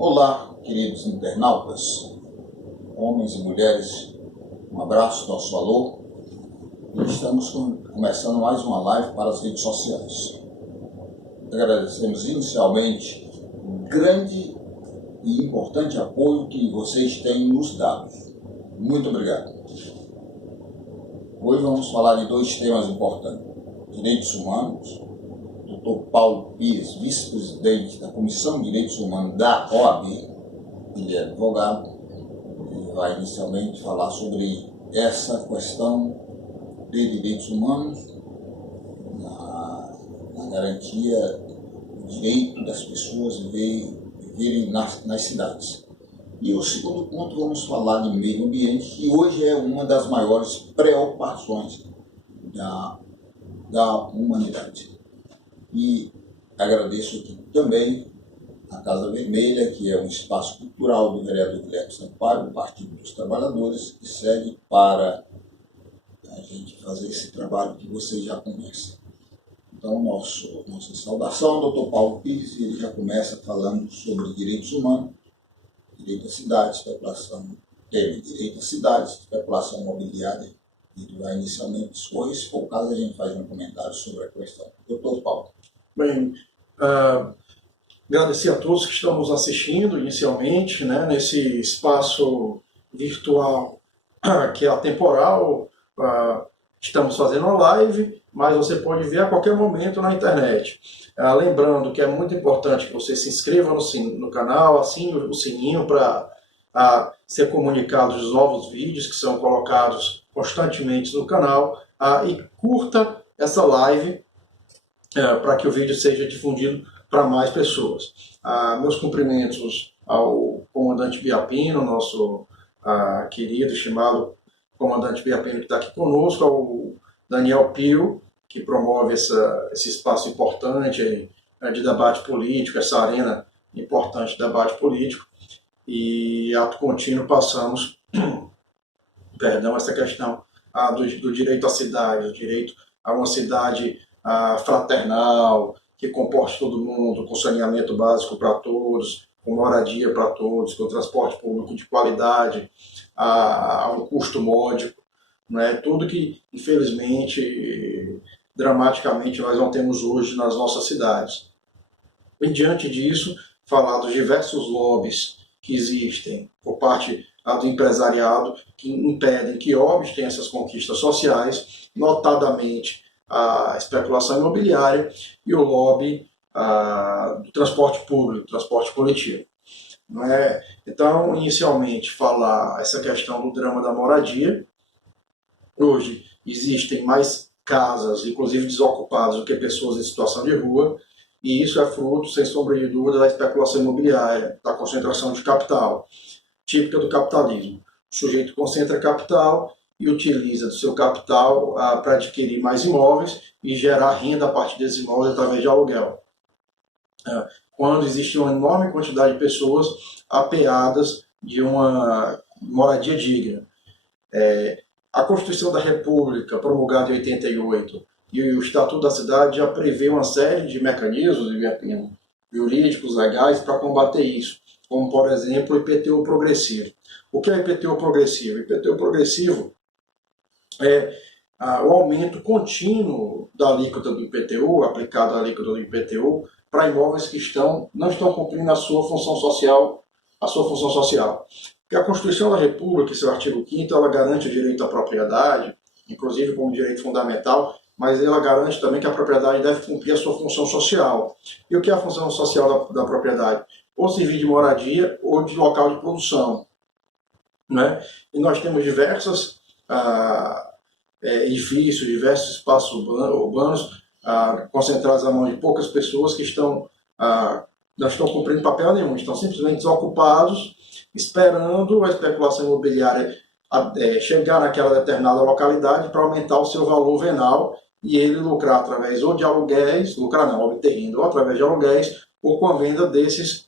Olá, queridos internautas, homens e mulheres, um abraço, nosso alô. E estamos começando mais uma live para as redes sociais. Agradecemos inicialmente o grande e importante apoio que vocês têm nos dado. Muito obrigado. Hoje vamos falar de dois temas importantes: direitos humanos. Dr. Paulo Pires, vice-presidente da Comissão de Direitos Humanos da OAB, ele é advogado, e vai inicialmente falar sobre essa questão de direitos humanos, na garantia do direito das pessoas viverem nas cidades. E o segundo ponto, vamos falar de meio ambiente, que hoje é uma das maiores preocupações da humanidade. E agradeço aqui também a Casa Vermelha, que é um espaço cultural do vereador Guilherme Sampaio, do Partido dos Trabalhadores, que segue para a gente fazer esse trabalho que vocês já conhecem. Então, nossa saudação ao Dr. Paulo Pires, ele já começa falando sobre direitos humanos, direito à cidade, direito à cidade, especulação imobiliária. Ele vai inicialmente expor isso, por caso a gente faz um comentário sobre a questão. Doutor Paulo. Bem, agradecer a todos que estão nos assistindo inicialmente, né, nesse espaço virtual que é atemporal. Estamos fazendo uma live, mas você pode ver a qualquer momento na internet. Lembrando que é muito importante que você se inscreva no canal, assine o sininho para ser comunicado dos novos vídeos que são colocados constantemente no canal, e curta essa live para que o vídeo seja difundido para mais pessoas. Meus cumprimentos ao comandante Biapino, nosso querido, estimado comandante Biapino, que está aqui conosco, ao Daniel Pio, que promove esse espaço importante de debate político, essa arena importante de debate político. E ato contínuo passamos, essa questão do direito à cidade, o direito a uma cidade fraternal, que comporte todo mundo, com saneamento básico para todos, com moradia para todos, com transporte público de qualidade, a um custo módico, né? Tudo que, infelizmente, dramaticamente, nós não temos hoje nas nossas cidades. E, diante disso, falar dos diversos lobbies que existem por parte do empresariado, que impedem que óbitos tenham essas conquistas sociais, notadamente a especulação imobiliária e o lobby do transporte público, transporte coletivo. Não é? Então, inicialmente, falar essa questão do drama da moradia. Hoje existem mais casas, inclusive desocupadas, do que pessoas em situação de rua, e isso é fruto, sem sombra de dúvida, da especulação imobiliária, da concentração de capital, típica do capitalismo. O sujeito concentra capital e utiliza do seu capital para adquirir mais imóveis e gerar renda a partir desses imóveis através de aluguel. Quando existe uma enorme quantidade de pessoas apeadas de uma moradia digna. A Constituição da República, promulgada em 88, e o Estatuto da Cidade já prevê uma série de mecanismos jurídicos, legais, para combater isso, como, por exemplo, o IPTU progressivo. O que é o IPTU progressivo? O IPTU progressivo é o aumento contínuo da alíquota do IPTU, aplicado à alíquota do IPTU, para imóveis que não estão cumprindo a sua função social. Porque a Constituição da República, seu artigo 5º, ela garante o direito à propriedade, inclusive como direito fundamental, mas ela garante também que a propriedade deve cumprir a sua função social. E o que é a função social da propriedade? Ou servir de moradia ou de local de produção. Né? E nós temos diversos edifícios, diversos espaços urbanos concentrados na mão de poucas pessoas que não estão cumprindo papel nenhum, estão simplesmente desocupados, esperando a especulação imobiliária chegar naquela determinada localidade para aumentar o seu valor venal e ele lucrar através ou de aluguéis, obter renda, ou através de aluguéis, ou com a venda desses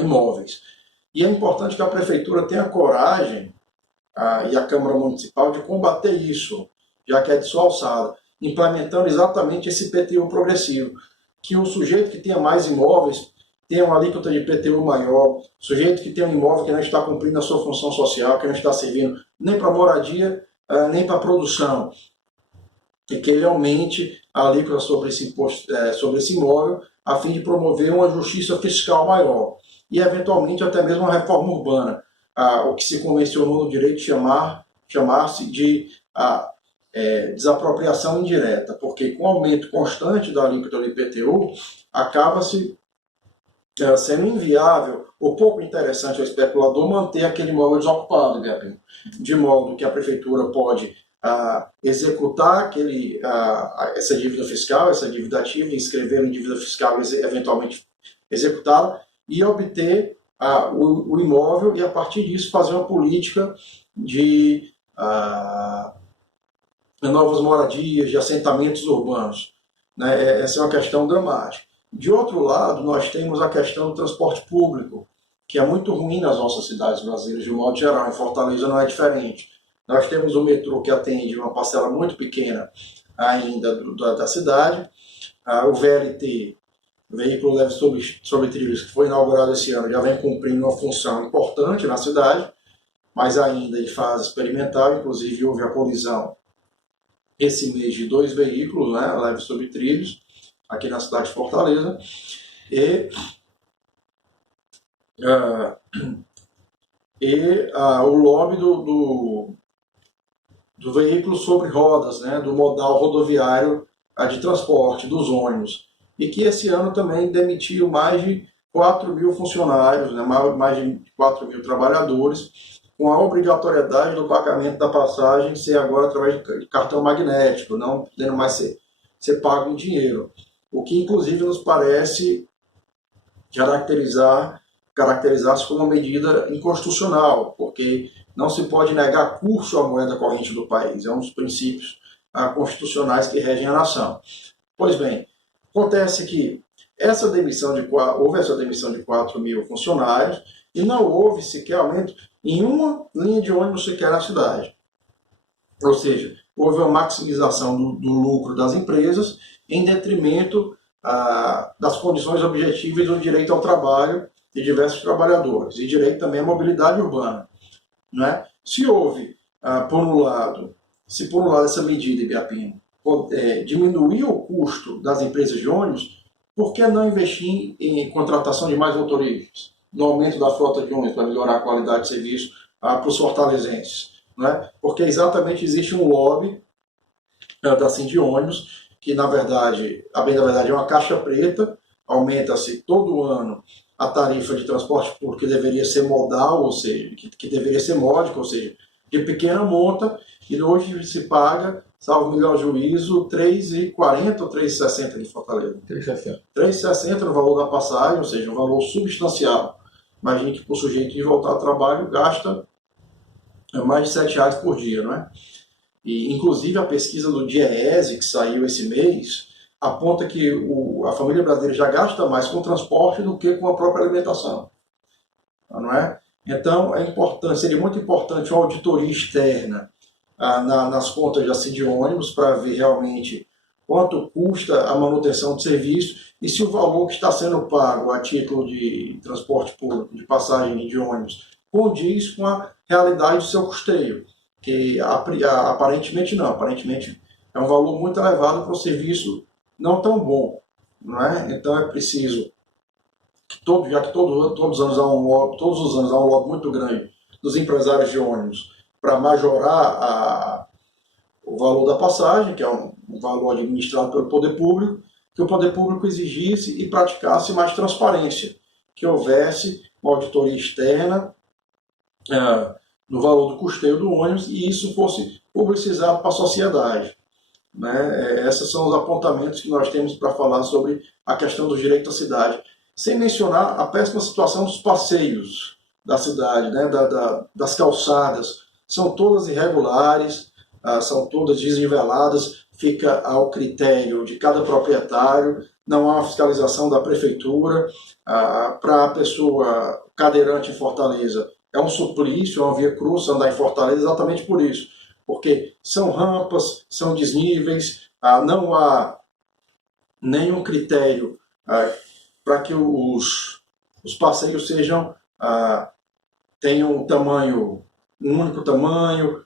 imóveis. E é importante que a Prefeitura tenha coragem, e a Câmara Municipal, de combater isso, já que é de sua alçada, implementando exatamente esse IPTU progressivo, que o sujeito que tenha mais imóveis tem uma alíquota de IPTU maior, sujeito que tem um imóvel que não está cumprindo a sua função social, que não está servindo nem para moradia, nem para produção, e que ele aumente a alíquota sobre esse imóvel, a fim de promover uma justiça fiscal maior, e eventualmente até mesmo uma reforma urbana, o que se convencionou no direito chamar-se de desapropriação indireta, porque com o aumento constante da alíquota do IPTU, acaba-se sendo inviável ou pouco interessante ao especulador manter aquele imóvel desocupado, de modo que a prefeitura pode executar essa dívida fiscal, essa dívida ativa, inscrevê-la em dívida fiscal e eventualmente executá-la, e obter o imóvel e, a partir disso, fazer uma política de novas moradias, de assentamentos urbanos. Né? Essa é uma questão dramática. De outro lado, nós temos a questão do transporte público, que é muito ruim nas nossas cidades brasileiras, de um modo geral. Em Fortaleza não é diferente. Nós temos o metrô, que atende uma parcela muito pequena ainda da cidade. O VLT, veículo leve sobre trilhos, que foi inaugurado esse ano, já vem cumprindo uma função importante na cidade, mas ainda em fase experimental. Inclusive, houve a colisão esse mês de 2 veículos, né, leve sobre trilhos, aqui na cidade de Fortaleza, e o lobby do veículo sobre rodas, né, do modal rodoviário de transporte, dos ônibus, e que esse ano também demitiu mais de 4 mil funcionários, né, mais de 4 mil trabalhadores, com a obrigatoriedade do pagamento da passagem ser agora através de cartão magnético, não podendo mais ser pago em dinheiro. O que, inclusive, nos parece caracterizar-se como uma medida inconstitucional, porque não se pode negar curso à moeda corrente do país. É um dos princípios constitucionais que regem a nação. Pois bem, acontece que houve essa demissão de 4 mil funcionários e não houve sequer aumento em uma linha de ônibus sequer na cidade. Ou seja, houve uma maximização do lucro das empresas em detrimento das condições objetivas do direito ao trabalho de diversos trabalhadores e direito também à mobilidade urbana. Né? Se houve, por um lado essa medida, Ibiapina, diminuir o custo das empresas de ônibus, por que não investir em contratação de mais motoristas, no aumento da frota de ônibus para melhorar a qualidade de serviço para os fortalezenses? Né? Porque exatamente existe um lobby da Sindônibus, que na verdade, é uma caixa preta, aumenta-se todo ano a tarifa de transporte público, que deveria ser modal, ou seja, que deveria ser módica, ou seja, de pequena monta, e hoje se paga, salvo melhor juízo, R$ 3,40 ou R$ 3,60 de Fortaleza. R$ 3,60. R$ 3,60 no valor da passagem, ou seja, um valor substancial. Imagine que o sujeito de voltar ao trabalho gasta mais de R$ 7 por dia, não é? E, inclusive, a pesquisa do DIEESE, que saiu esse mês, aponta que a família brasileira já gasta mais com transporte do que com a própria alimentação. Não é? Então, seria muito importante uma auditoria externa nas contas da Sindônibus para ver realmente quanto custa a manutenção do serviço e se o valor que está sendo pago a título de transporte público, de passagem de ônibus, condiz com a realidade do seu custeio. Que aparentemente não, aparentemente é um valor muito elevado para um serviço não tão bom, não é? Então é preciso que todos os anos há um lobby muito grande dos empresários de ônibus para majorar o valor da passagem, que é um valor administrado pelo poder público, que o poder público exigisse e praticasse mais transparência, que houvesse uma auditoria externa no valor do custeio do ônibus e isso fosse publicizado para a sociedade. Né? Esses são os apontamentos que nós temos para falar sobre a questão do direito à cidade, sem mencionar a péssima situação dos passeios da cidade, né? Das calçadas. São todas irregulares, são todas desniveladas, fica ao critério de cada proprietário, não há uma fiscalização da prefeitura. Para a pessoa cadeirante em Fortaleza, é um suplício, é uma via cruz andar em Fortaleza exatamente por isso, porque são rampas, são desníveis, não há nenhum critério para que os passeios tenham um único tamanho,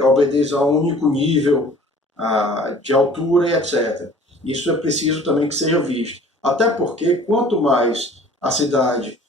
obedeçam a um único nível de altura e etc. Isso é preciso também que seja visto. Até porque quanto mais a cidade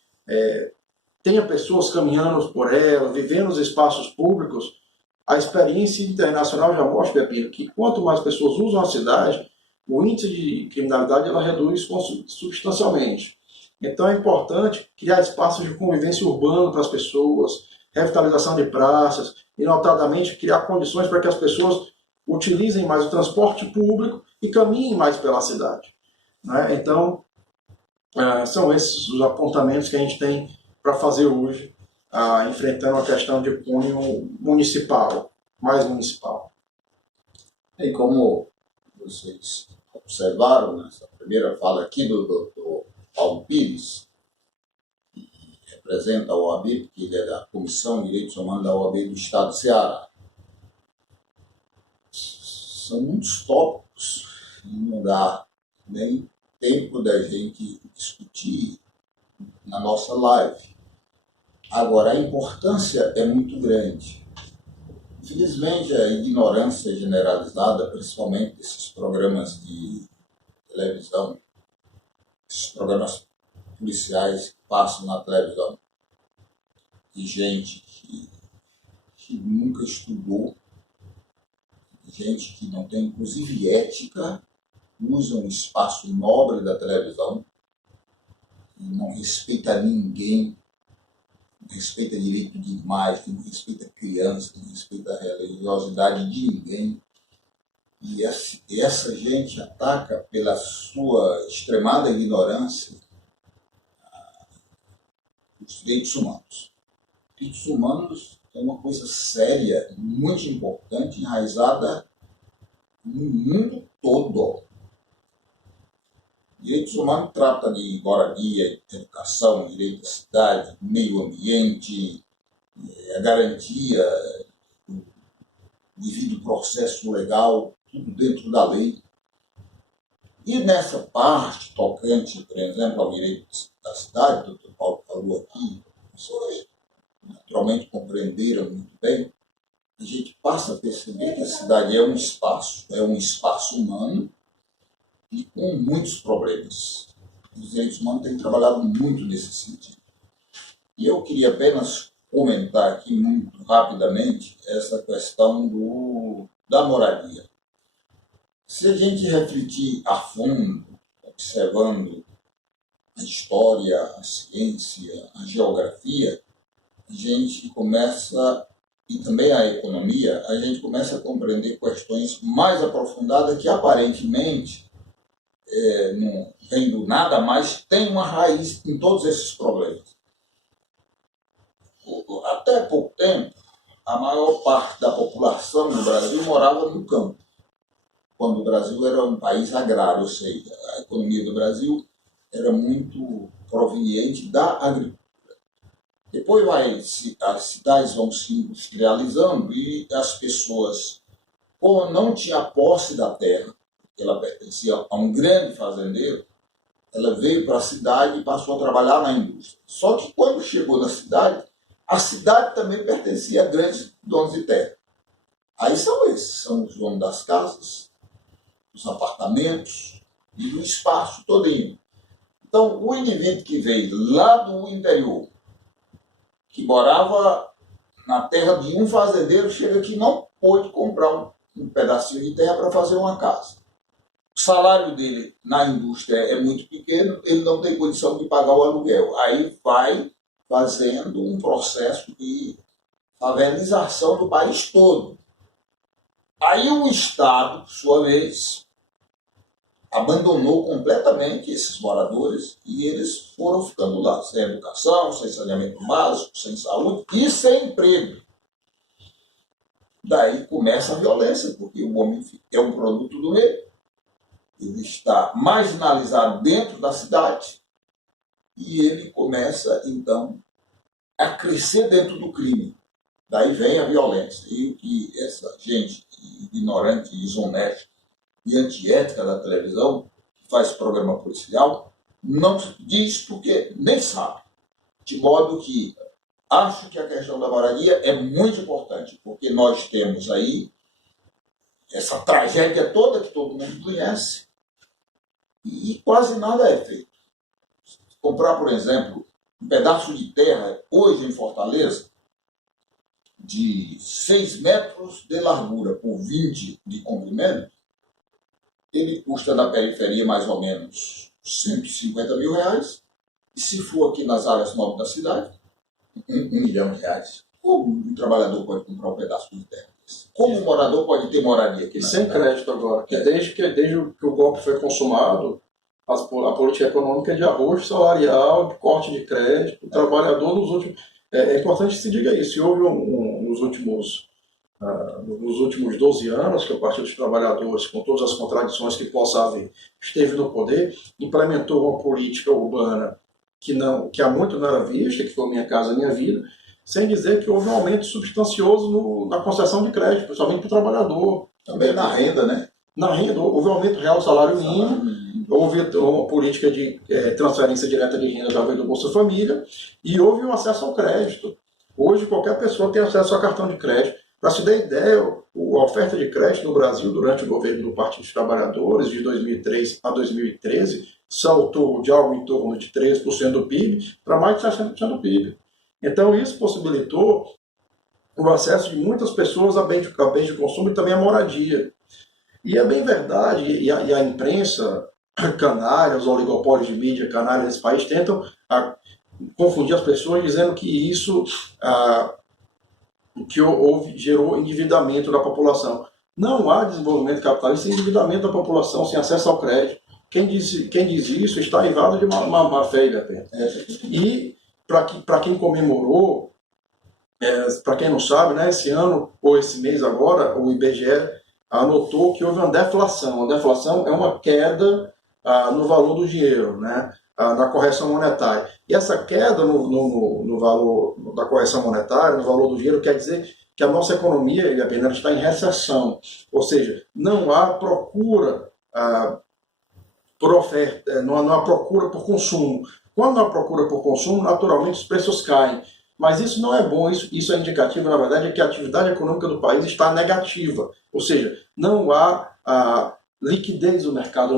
tenha pessoas caminhando por ela, vivendo nos espaços públicos, a experiência internacional já mostra, Pepino, que quanto mais pessoas usam a cidade, o índice de criminalidade ela reduz substancialmente. Então é importante criar espaços de convivência urbana para as pessoas, revitalização de praças e, notadamente, criar condições para que as pessoas utilizem mais o transporte público e caminhem mais pela cidade. Né? Então, são esses os apontamentos que a gente tem para fazer hoje, enfrentando a questão de cunho municipal, mais municipal. E como vocês observaram nessa primeira fala aqui do Dr. Paulo Pires, que representa a OAB, porque ele é da Comissão de Direitos Humanos da OAB do Estado do Ceará. São muitos tópicos, não dá nem tempo da gente discutir na nossa live. Agora, a importância é muito grande. Infelizmente, a ignorância generalizada, principalmente desses programas de televisão, esses programas policiais que passam na televisão, de gente que nunca estudou, gente que não tem, inclusive, ética, usa um espaço nobre da televisão, não respeita ninguém, não respeita direito de imagem, não respeita criança, não respeita a religiosidade de ninguém. E essa gente ataca, pela sua extremada ignorância, os direitos humanos. Os direitos humanos é uma coisa séria, muito importante, enraizada no mundo todo. Direitos humanos trata de moradia, educação, direito à cidade, meio ambiente, a garantia do devido processo legal, tudo dentro da lei. E nessa parte tocante, por exemplo, ao direito da cidade, o Dr. Paulo falou aqui, vocês naturalmente compreenderam muito bem, a gente passa a perceber que a cidade é um espaço humano e com muitos problemas. Os direitos humanos têm trabalhado muito nesse sentido. E eu queria apenas comentar aqui muito rapidamente essa questão da moradia. Se a gente refletir a fundo, observando a história, a ciência, a geografia, a gente começa, e também a economia, a gente começa a compreender questões mais aprofundadas que aparentemente não vem do nada, mas tem uma raiz em todos esses problemas. Até pouco tempo, a maior parte da população do Brasil morava no campo, quando o Brasil era um país agrário, ou seja, a economia do Brasil era muito proveniente da agricultura. Depois as cidades vão se industrializando e as pessoas, como não tinha posse da terra, ela pertencia a um grande fazendeiro, ela veio para a cidade e passou a trabalhar na indústria. Só que quando chegou na cidade, a cidade também pertencia a grandes donos de terra. Aí são os donos das casas, dos apartamentos e do espaço todinho. Então, o indivíduo que veio lá do interior, que morava na terra de um fazendeiro, chega aqui e não pôde comprar um pedacinho de terra para fazer uma casa. O salário dele na indústria é muito pequeno, ele não tem condição de pagar o aluguel. Aí vai fazendo um processo de favelização do país todo. Aí o Estado, por sua vez, abandonou completamente esses moradores e eles foram ficando lá, sem educação, sem saneamento básico, sem saúde e sem emprego. Daí começa a violência, porque o homem é um produto do meio. Ele está marginalizado dentro da cidade e ele começa, então, a crescer dentro do crime. Daí vem a violência. E o que essa gente ignorante, desonesta e antiética da televisão, que faz programa policial, não diz porque nem sabe. De modo que acho que a questão da moradia é muito importante, porque nós temos aí essa tragédia toda que todo mundo conhece e quase nada é feito. Comprar, por exemplo, um pedaço de terra, hoje em Fortaleza, de 6 metros de largura por 20 de comprimento, ele custa na periferia mais ou menos R$150 mil, e se for aqui nas áreas nobres da cidade, R$1 milhão. Como um trabalhador pode comprar um pedaço de terra? Como um morador pode ter moradia aqui? E sem crédito agora, que desde que o golpe foi consumado, a política econômica é de arrojo salarial, de corte de crédito, o trabalhador nos últimos... É importante que se diga isso. Se houve nos últimos 12 anos que o Partido dos Trabalhadores, com todas as contradições que possa haver, esteve no poder, implementou uma política urbana que há muito não era vista, que foi Minha Casa Minha Vida, sem dizer que houve um aumento substancioso na concessão de crédito, principalmente para o trabalhador. Também na renda, né? Na renda, houve um aumento real do salário mínimo, houve uma política de transferência direta de renda através do Bolsa Família, e houve um acesso ao crédito. Hoje, qualquer pessoa tem acesso a cartão de crédito. Para se dar ideia, a oferta de crédito no Brasil, durante o governo do Partido dos Trabalhadores, de 2003 a 2013, saltou de algo em torno de 13% do PIB para mais de 60% do PIB. Então, isso possibilitou o acesso de muitas pessoas a bens de consumo e também a moradia. E é bem verdade, e a imprensa canalha, os oligopólios de mídia canalha desse país tentam confundir as pessoas dizendo que isso gerou endividamento da população. Não há desenvolvimento capitalista sem endividamento da população, sem acesso ao crédito. Quem diz isso está invado de má fé e vergonha. E para quem comemorou, para quem não sabe, né, esse ano ou esse mês agora, o IBGE anotou que houve uma deflação. A deflação é uma queda no valor do dinheiro, né, na correção monetária. E essa queda no valor da correção monetária, no valor do dinheiro, quer dizer que a nossa economia está em recessão. Ou seja, não há procura por oferta, não há procura por consumo. Quando não há procura por consumo, naturalmente os preços caem. Mas isso não é bom, isso é indicativo, na verdade, é que a atividade econômica do país está negativa. Ou seja, não há liquidez no mercado,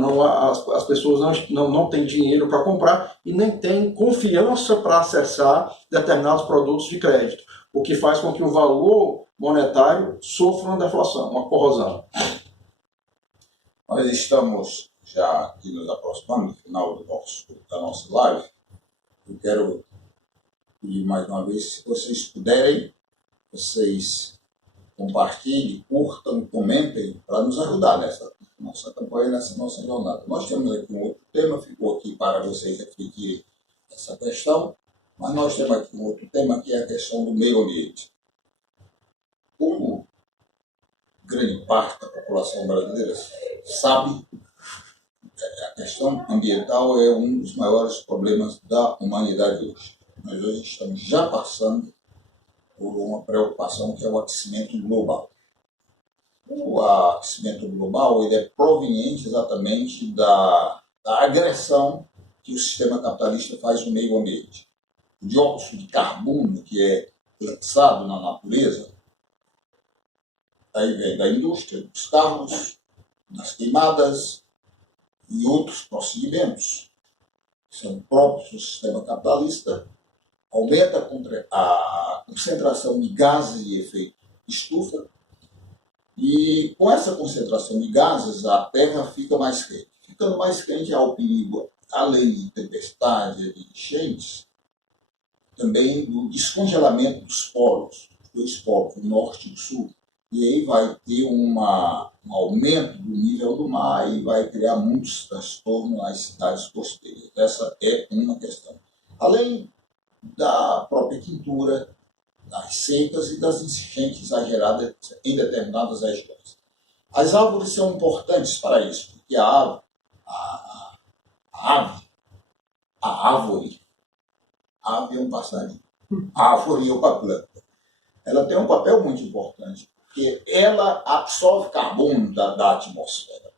as pessoas não têm dinheiro para comprar e nem têm confiança para acessar determinados produtos de crédito, o que faz com que o valor monetário sofra uma deflação, uma corrosão. Nós estamos já aqui nos aproximando do final da nossa live. Eu quero pedir mais uma vez, se vocês puderem, vocês compartilhem, curtam, comentem, para nos ajudar nessa nossa campanha, nessa nossa jornada. Nós temos aqui um outro tema, ficou aqui para vocês refletirem essa questão, mas nós temos aqui um outro tema, que é a questão do meio ambiente. Como grande parte da população brasileira sabe, a questão ambiental é um dos maiores problemas da humanidade hoje. Nós hoje estamos já passando por uma preocupação que é o aquecimento global. O aquecimento global ele é proveniente exatamente da agressão que o sistema capitalista faz no meio ambiente. O dióxido de carbono que é lançado na natureza, aí vem da indústria, dos carros, das queimadas e outros procedimentos que são próprios do sistema capitalista, aumenta a concentração de gases de efeito estufa, e com essa concentração de gases a Terra fica mais quente. Ficando mais quente há o perigo, além de tempestade, de enchentes, também do descongelamento dos polos, dos dois polos, do norte e do sul. E aí vai ter um aumento do nível do mar e vai criar muitos transtornos nas cidades costeiras. Essa é uma questão. Além da própria quintura, das secas e das enchentes exageradas em determinadas regiões. As árvores são importantes para isso, porque a árvore é um passarinho, a árvore é uma planta. Ela tem um papel muito importante, porque ela absorve carbono da atmosfera.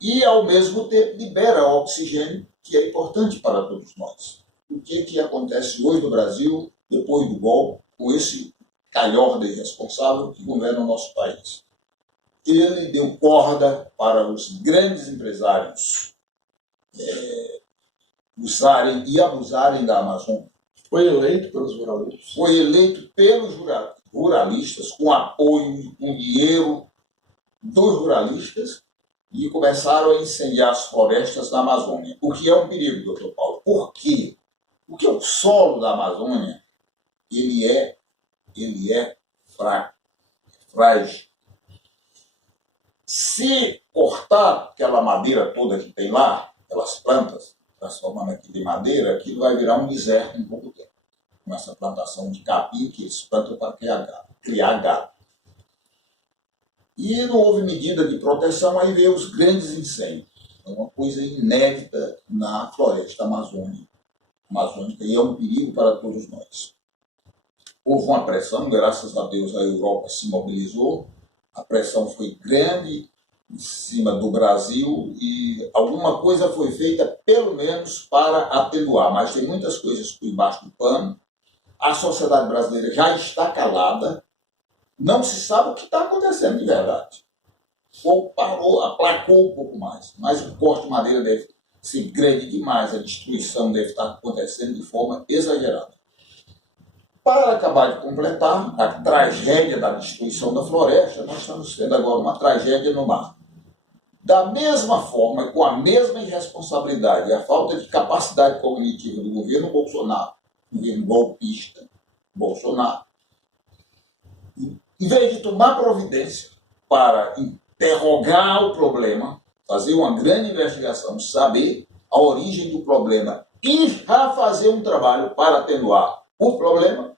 e, ao mesmo tempo, libera oxigênio, que é importante para todos nós. O que acontece hoje no Brasil, depois do golpe, com esse calhorda irresponsável que governa o nosso país? Ele deu corda para os grandes empresários usarem e abusarem da Amazônia. Foi eleito pelos ruralistas. Foi eleito pelos ruralistas, com apoio e com dinheiro dos ruralistas, e começaram a incendiar as florestas da Amazônia. O que é um perigo, doutor Paulo. Por quê? Porque o solo da Amazônia, ele é fraco, frágil. Se cortar aquela madeira toda que tem lá, aquelas plantas, transformando aquilo em madeira, aquilo vai virar um deserto em pouco tempo. Com essa plantação de capim que eles plantam para criar gado. E não houve medida de proteção, aí veio os grandes incêndios. É uma coisa inédita na floresta amazônica, e é um perigo para todos nós. Houve uma pressão, graças a Deus a Europa se mobilizou, a pressão foi grande em cima do Brasil e alguma coisa foi feita, pelo menos, para atenuar, mas tem muitas coisas por embaixo do pano. A sociedade brasileira já está calada, não se sabe o que está acontecendo de verdade. Ou parou, aplacou um pouco mais, mas o corte de madeira deve ser grande demais, a destruição deve estar acontecendo de forma exagerada. Para acabar de completar a tragédia da destruição da floresta, nós estamos vendo agora uma tragédia no mar. Da mesma forma, com a mesma irresponsabilidade e a falta de capacidade cognitiva do governo Bolsonaro, governo golpista Bolsonaro, em vez de tomar providência para interrogar o problema, fazer uma grande investigação, saber a origem do problema e já fazer um trabalho para atenuar o problema,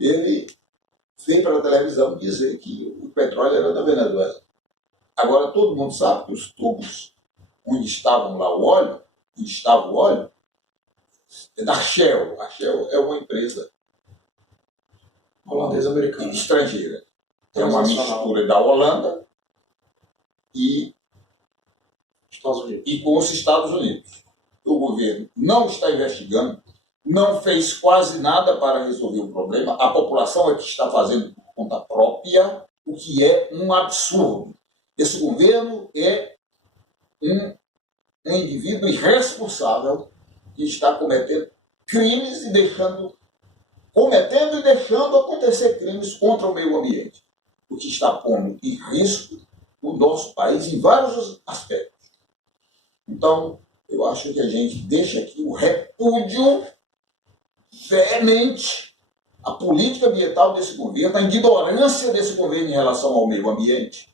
ele veio para a televisão dizer que o petróleo era da Venezuela. Agora todo mundo sabe que os tubos onde estavam lá o óleo, é da Shell. A Shell é uma empresa holandesa americana, estrangeira. É uma mistura da Holanda e com os Estados Unidos. O governo não está investigando, não fez quase nada para resolver o problema. A população é que está fazendo por conta própria, o que é um absurdo. Esse governo é um indivíduo irresponsável que está cometendo crimes e deixando acontecer crimes contra o meio ambiente, o que está pondo em risco o nosso país em vários aspectos. Então, eu acho que a gente deixa aqui o repúdio veemente à política ambiental desse governo, a ignorância desse governo em relação ao meio ambiente.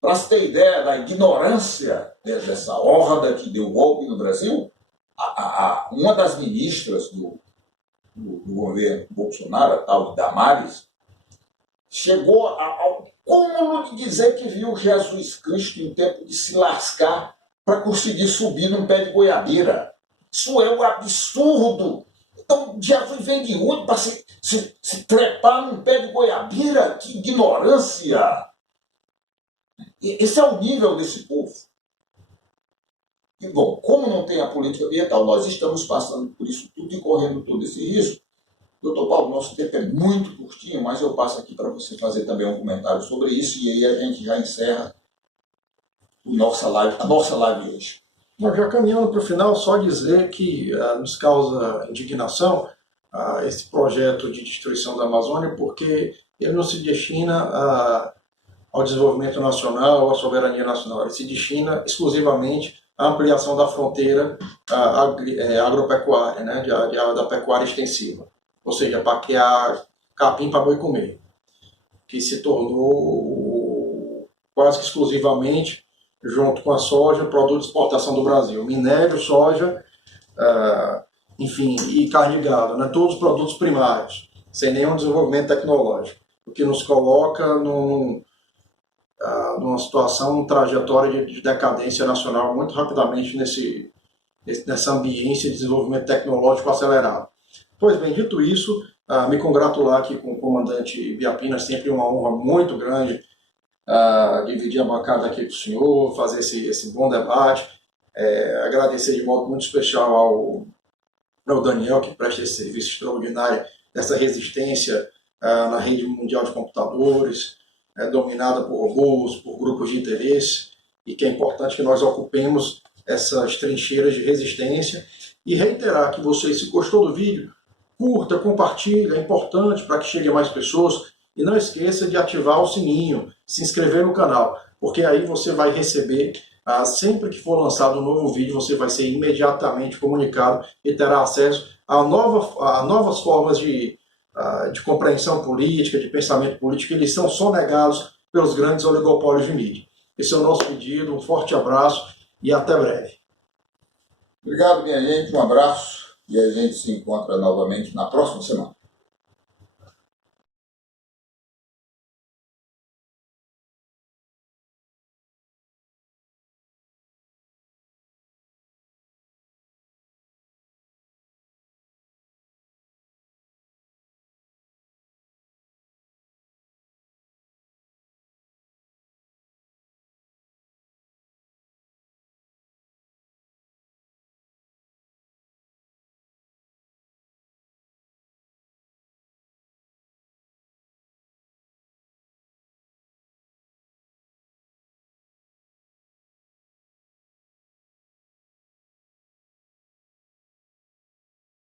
Para se ter ideia da ignorância dessa horda que deu golpe no Brasil, uma das ministras do governo Bolsonaro, a tal de Damares, chegou ao cúmulo de dizer que viu Jesus Cristo em tempo de se lascar para conseguir subir num pé de goiabeira. Isso é um absurdo. Então, Jesus vem de onde para se trepar num pé de goiabeira? Que ignorância! Esse é o nível desse povo. E, bom, como não tem a política ambiental, nós estamos passando por isso tudo e correndo todo esse risco. Doutor Paulo, nosso tempo é muito curtinho, mas eu passo aqui para você fazer também um comentário sobre isso e aí a gente já encerra a nossa live hoje. Bom, já caminhando para o final, só dizer que nos causa indignação esse projeto de destruição da Amazônia, porque ele não se destina ao desenvolvimento nacional ou à soberania nacional, ele se destina exclusivamente à ampliação da fronteira agropecuária, né, da pecuária extensiva, ou seja, para criar capim para boi comer, que se tornou quase que exclusivamente, junto com a soja, produto de exportação do Brasil. Minério, soja, enfim, e carne de gado, né? Todos os produtos primários, sem nenhum desenvolvimento tecnológico, o que nos coloca numa situação, uma trajetória de decadência nacional muito rapidamente nessa ambiência de desenvolvimento tecnológico acelerado. Pois bem, dito isso, me congratular aqui com o comandante Biapina, sempre uma honra muito grande dividir a bancada aqui com o senhor, fazer esse bom debate. Agradecer de modo muito especial ao Daniel, que presta esse serviço extraordinário dessa resistência na rede mundial de computadores, dominada por robôs, por grupos de interesse, e que é importante que nós ocupemos essas trincheiras de resistência. E reiterar que você, se gostou do vídeo, curta, compartilha, é importante para que chegue a mais pessoas, e não esqueça de ativar o sininho, se inscrever no canal, porque aí você vai receber, sempre que for lançado um novo vídeo, você vai ser imediatamente comunicado e terá acesso a novas formas de compreensão política, de pensamento político, que eles são sonegados pelos grandes oligopólios de mídia. Esse é o nosso pedido, um forte abraço e até breve. Obrigado, minha gente, um abraço e a gente se encontra novamente na próxima semana.